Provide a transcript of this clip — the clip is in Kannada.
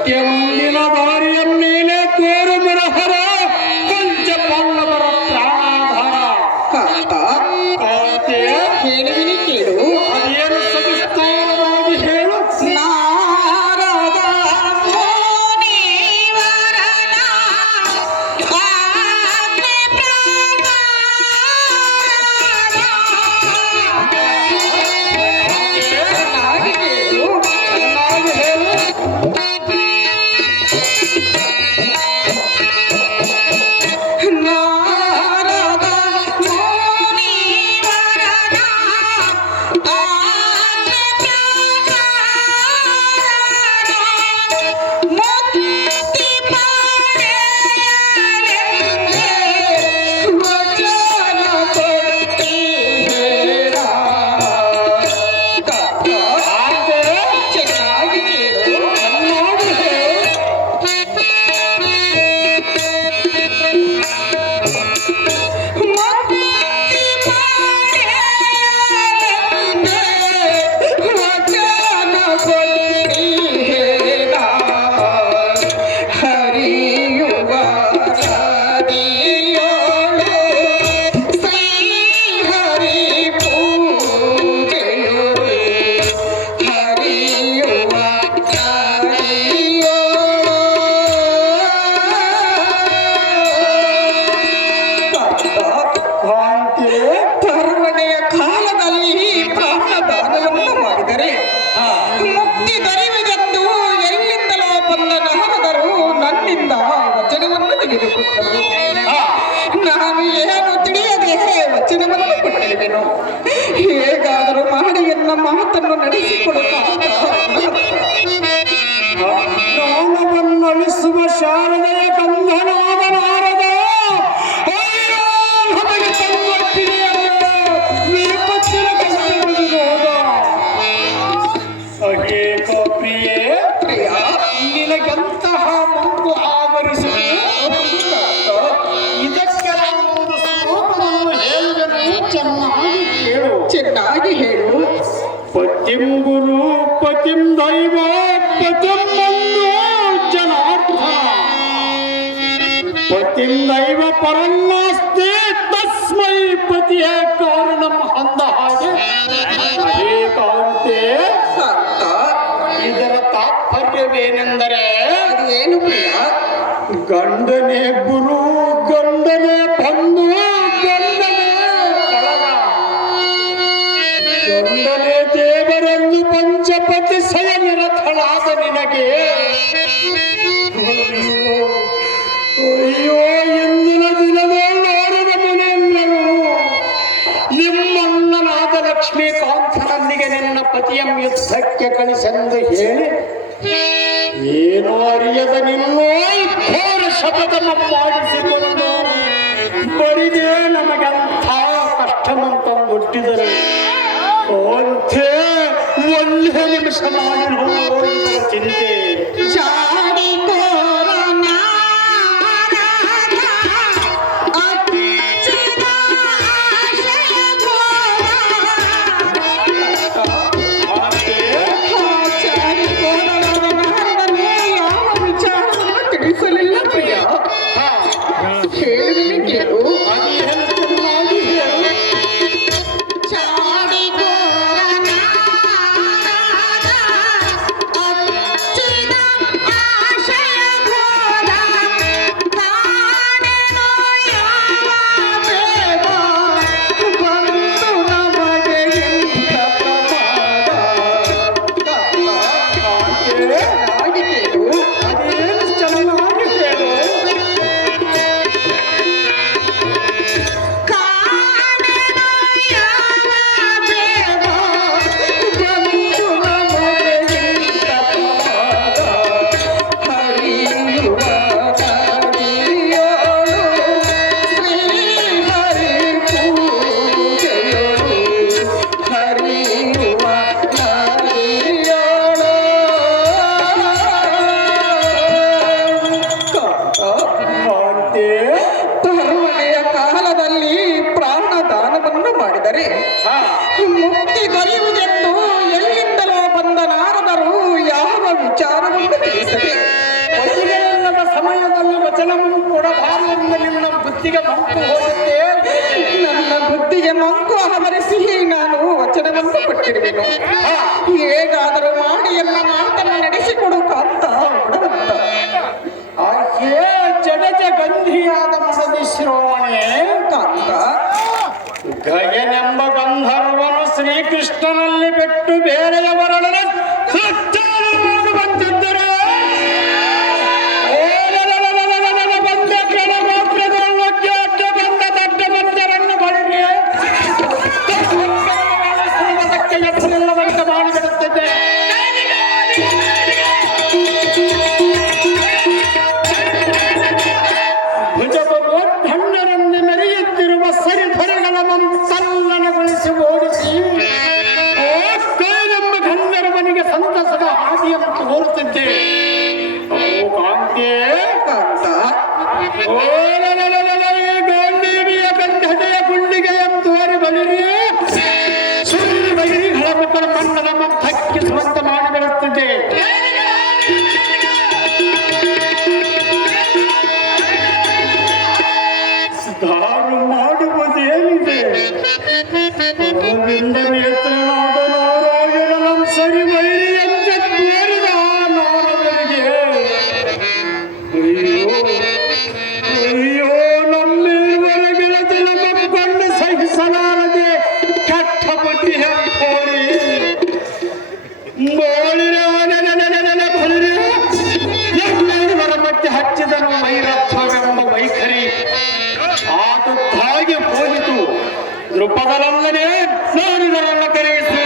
ಸತ್ಯ ಮುಂದಿನ ದಾರಿಯನ್ನೇನೆ ತೋರು ಬರಹರ ಪಂಚಪಾಂಡವರ ಪ್ರಾಣಾಧಾರ ಹೇಳುವಿನಿ ಕೇಳು. ಅದೇನು ಸವಿಸ್ತಾರವಾಗಿ ಹೇಳು. ನಾರದ ಮುನಿವರನ ಚೆನ್ನಾಗಿ ಕೇಳು. ಚೆನ್ನಾಗಿ ಹೇಳು. ನಾರದ ಮುನಿವರನ ಮುಕ್ತಿ ಪಡೆಯಲೆಂದೇ ವಚನ ಕೊಟ್ಟಿದ್ದೀರ. ಚೆನ್ನಾಗಿ ಕೇಳು. ಚೆನ್ನಾಗಿ ಹೇಳು. ಮುಕ್ತಿ ಪಡೆಯಲೆಂದೇ ವಚನ ಕೊಟ್ಟಿದ್ದೀರ. ಹರಿಯುವ ನದಿಯೋಳು ಶ್ರೀಹರಿ ಪೂಜೆಯು. ಹರಿಯುವ ಕಾಂತಿ ಧರ್ಮಣೆಯ ಕಾಲದಲ್ಲಿ ಪ್ರಾಣದಾನವನ್ನು ಮಾಡಿದರೆ ಮುಕ್ತಿ ದೊರೆಯುವುದೆಂದು ಎಲ್ಲಿಂದಲೋ ಬಂದ ನಾರದರು ನನ್ನಿಂದ ವಚನವನ್ನು ತೆಗೆದುಕೊಂಡರು. ನಾನು ಏನು ತಿಳಿಯದೆ ವಚನವನ್ನು ಕೊಟ್ಟಿರುವೆನು. ಹೇಗಾದರೂ ಮಾಡಿ ಎನ್ನ ಮಾತನ್ನು ನಡೆಸಿಕೊಡುತ್ತಾ ಜ್ಞಾನವನ್ನಳಿಸುವ ಶಾರದೆಯ ಕಂದನಾದ ನಾರದ ಅಯ್ಯೋ ನಮಗೆ ತಂಗೊಟ್ಟಿದೆಯಲ್ಲ ವಿಪತ್ತಿನ ಕಷ್ಟವಿರೋದ ಅಹೇಕ ಪ್ರಿಯೇ ಪ್ರಿಯ ನಿನಗೆಂತಹ ಮಂಕು ಆವರಿಸುವುದು ಇದಕ್ಕೆ ನಾನೊಂದು ಶ್ಲೋಕವನ್ನು ಹೇಳುವೆನು, ಚೆನ್ನಾಗಿ ಕೇಳು. ಚೆನ್ನಾಗಿ ಹೇಳು. ಪತಿಂ ಗುರು ಪತಿಂ ದೈವ ಪತಿಂ ಬಂಧು ಜನಾರ್ದನ ಪತಿಂ ದೈವ ಪರನ್ನಾಸ್ತಿ ತಸ್ಮೈ ಪತಿಯೇ ಕಾರಣಂ ಅಂದ ಹಾಗೆ ಕಾಂತೆ ಅರ್ಥ ಇದರ ತಾತ್ಪರ್ಯವೇನೆಂದರೆ ಅದು ಏನು ಪ್ರಿಯ? ಗಂಡನೇ ಗುರು ಗಂಡನೇ ಬಂಧು ಗಂಡನೇ ಬಳಗ ಗಂಡನೇ ದೇವರನ್ನು ಪಂಚಪತಿ ನಿರಥಳಾದ ನಿನಗೆ ಅಯ್ಯೋ ಇಂದಿನ ದಿನದಲ್ಲಿ ನೋಡಿದ ಮನೆಯಲ್ಲೂ ನಿಮ್ಮಣ್ಣನಾದ ಲಕ್ಷ್ಮೀಕಾಂತನೊಂದಿಗೆ ನಿನ್ನ ಪತಿಯಂ ಯುದ್ಧಕ್ಕೆ ಕಳಿಸೆಂದು ಹೇಳಿ ಏನೋ ಅರಿಯದ ನಿನ್ನೋ ಘೋರ ಶಪಥ ಮಾಡಿಸಿಕೊಂಡು ಬರಿದೇ ನಮಗಂಥ ಕಷ್ಟವಂತ ಹುಟ್ಟಿದರೆ ಅಂತೆ ಒಳ್ಳೆ ನಿಮಿಷ ಮಾಡಿ ನೋಡುವ ಚಿಂತೆ ಜಾಡಿ ಕೋರನ ಅಚ್ಚಿದ ಆಶಯ ಘೋರ. ಜಾಡಿ ಕೋರನಾದ ನಾರದನು ಯಾವ ವಿಚಾರವನ್ನು ತಿಳಿಸಲಿಲ್ಲ ಪ್ರಿಯ. ಹೇಳುವಿನಿ ಕೇಳು. ಅದೇನು ಚೆನ್ನಾಗಿ ಹೇಳು. ಜಾಡಿ ಕೋರನ ಅಚ್ಚಿದ ಆಶಯ ಘೋರ. ಕಾಣೆನು ಯಾವ ದೇವ ಬಂದು ನಮಗೆ ಇಂಥ ಪ್ರಮಾದ. ಚೆನ್ನಾಗಿ ಕೇಳು. ಅದೇನು ಚೆನ್ನಾಗಿ ಹೇಳು. ಕಾಣೆನು ಯಾವ ದೇವ ಬಂದು ನಮಗೆ ಇಂಥ ಪ್ರಮಾದ. ಹರಿಯುವ ನದಿಯೋಳು ಶ್ರೀಹರಿ ಪೂಜೆಯೋಳು. ಹರಿಯುವ ನದಿಯೋಳು. ಕಾಂತೆ ಧರ್ಮಣೆಯ ಕಾಲದಲ್ಲಿ ಪ್ರಾಣದಾನವನ್ನು ಮಾಡಿದರೆ ಮುಕ್ತಿ ದೊರೆಯುವುದೆಂದು ಎಲ್ಲಿಂದಲೋ ಬಂದ ನಾರದರು ಯಾವ ವಿಚಾರವನ್ನು ತಿಳಿಸದೆ ವೈರಿಗಳಿಲ್ಲದ ಸಮಯದಲ್ಲಿ ವಚನವನ್ನು ಕೊಡಬಾರದೆಂದು ನಿನ್ನ ಬುದ್ಧಿಗೆ ಮಂಕು ಹೋಗುತ್ತೆ. ನನ್ನ ಬುದ್ಧಿಗೆ ಮಂಕು ಆವರಿಸಿ ನಾನು ವಚನವನ್ನು ಕೊಟ್ಟಿರುವೆನು. ಹೇಗಾದರೂ ಮಾಡಿ ಎಲ್ಲ ಮಾತನ್ನು ನಡೆಸಿಕೊಡು ಕಾಂತ ಬಡವಂತ. ಆಕೆ ಜಡಜ ಗಂಧಿಯಾದ ಮುಡದಿ ಶ್ರೋಮಣೆ ಕಾಂತ ಗಯನೆಂಬ ಗಂಧರ್ವನು ಶ್ರೀಕೃಷ್ಣನಲ್ಲಿ ಬಿಟ್ಟು ಬೇರೆಯವರೊಡನೆ ಬಂದಿದ್ದರೆ ಬಂದ ಕೆಳಗೋತ್ರದೊಳಗೆ ಅಡ್ಡ ಬಂದ ದಡ್ಡ ಬಂದರನ್ನು ಬಳಿಗೆ ಎತ್ತರಿಲ್ಲದಂತೆ ಮಾಡಿಬಿಡುತ್ತಿದ್ದೆ. ಭುಜಬಣ್ಣರನ್ನು ಮೆರೆಯುತ್ತಿರುವ ಸರಿಧರಗಳ ಮಂತಲ್ಲನಗೊಳಿಸಿ ಓಡಿಸಿ ಕೈನೆಂಬ ಗಂಧರ್ವನಿಗೆ ಸಂತಸದ ಹಾದಿಯನ್ನು ತೋರುತ್ತಿದ್ದೆ. ಓ ಕಾಂತೆ ಕಾಂತ ಗಾಂಧೀವಿಯ ಗಂಧತೆಯ ಗುಂಡಿಗೆಯ ತೋರಿ ಬಲಿರಿ ಸುಳ್ಳು ಬೈರಿಗಳ ಮಕ್ಕಳ ಮಣ್ಣದ ಮಂಥಕ್ಕಿಸುವಂತೆ ಮಾಡಿಬಿಡುತ್ತಿದ್ದೆ. ದಾರು ಮಾಡುವುದೇನಿದೆ? ಅರವಿಂದ ನೇತ್ರನಾದ ನಾರಾಯಣನ ಸರಿ ವೈರಿಯಂತೆ ತೋರಿದ ನಾರದರಿಗೆ ಅಯ್ಯೋ ನಮ್ಮಿರುವರ ಗೆಳತಿನ ಮಕ್ಕಳು ಸಹಿಸಲಾರದೆ ಕೆಟ್ಟ ಬುದ್ಧಿ ಹೆಂಕೋರಿ ಎಲ್ಲರ ಮಧ್ಯೆ ಹಚ್ಚಿದನು ವೈರತ್ವವೆಂಬ ವೈಖರಿ ಆದುದ್ದಾಗಿ ಹೋಯಿತು. ದೃಪದರಲ್ಲದೆ ನೋಡಿದರನ್ನ ಕರೆಯಿತು.